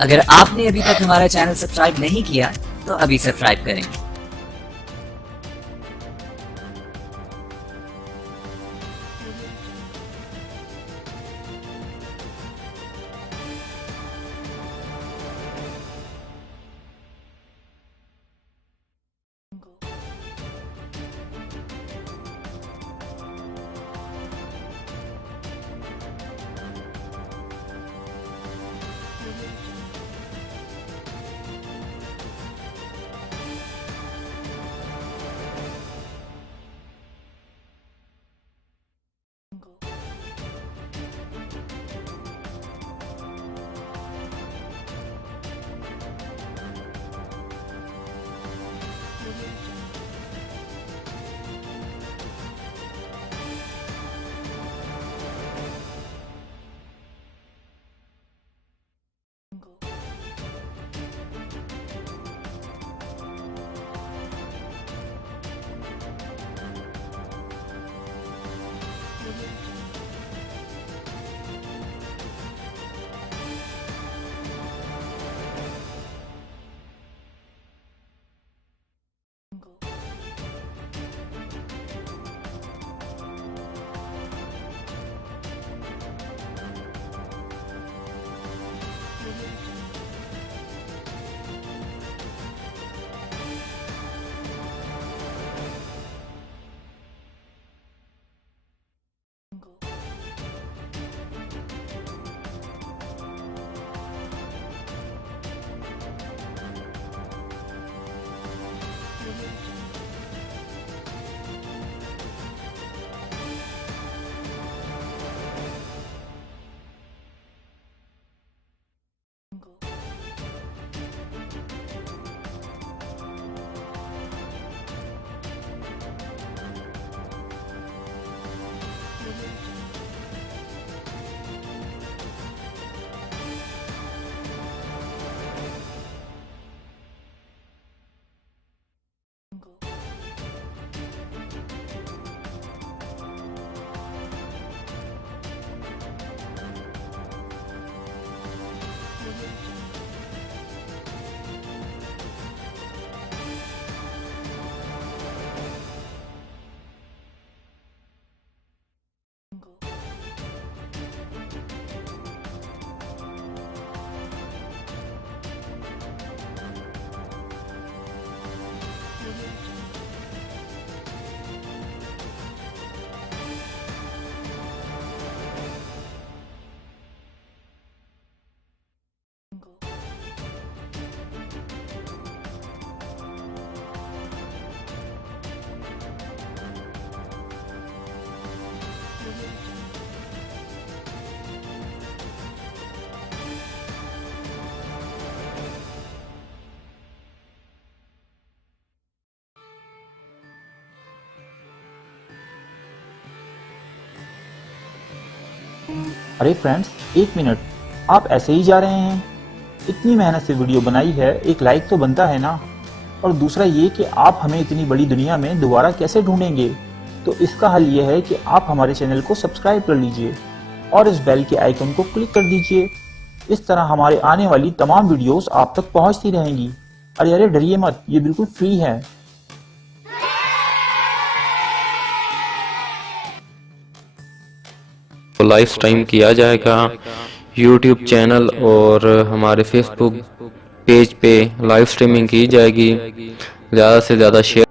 अगर आपने अभी तक हमारा चैनल सब्सक्राइब नहीं किया तो अभी सब्सक्राइब करें। अरे फ्रेंड्स, एक मिनट, आप ऐसे ही जा रहे हैं? इतनी मेहनत से वीडियो बनाई है, एक लाइक तो बनता है ना। और दूसरा ये कि आप हमें इतनी बड़ी दुनिया में दोबारा कैसे ढूंढेंगे? तो इसका हल ये है कि आप हमारे चैनल को सब्सक्राइब कर लीजिए और इस बेल के आइकन को क्लिक कर दीजिए। इस तरह हमारे आने वाली तमाम वीडियोस आप तक पहुंचती रहेंगी। अरे डरिए मत, ये बिल्कुल फ्री है। लाइव स्ट्रीम किया जाएगा यूट्यूब चैनल और हमारे फेसबुक पेज पे लाइव स्ट्रीमिंग की जाएगी। ज़्यादा से ज़्यादा शेयर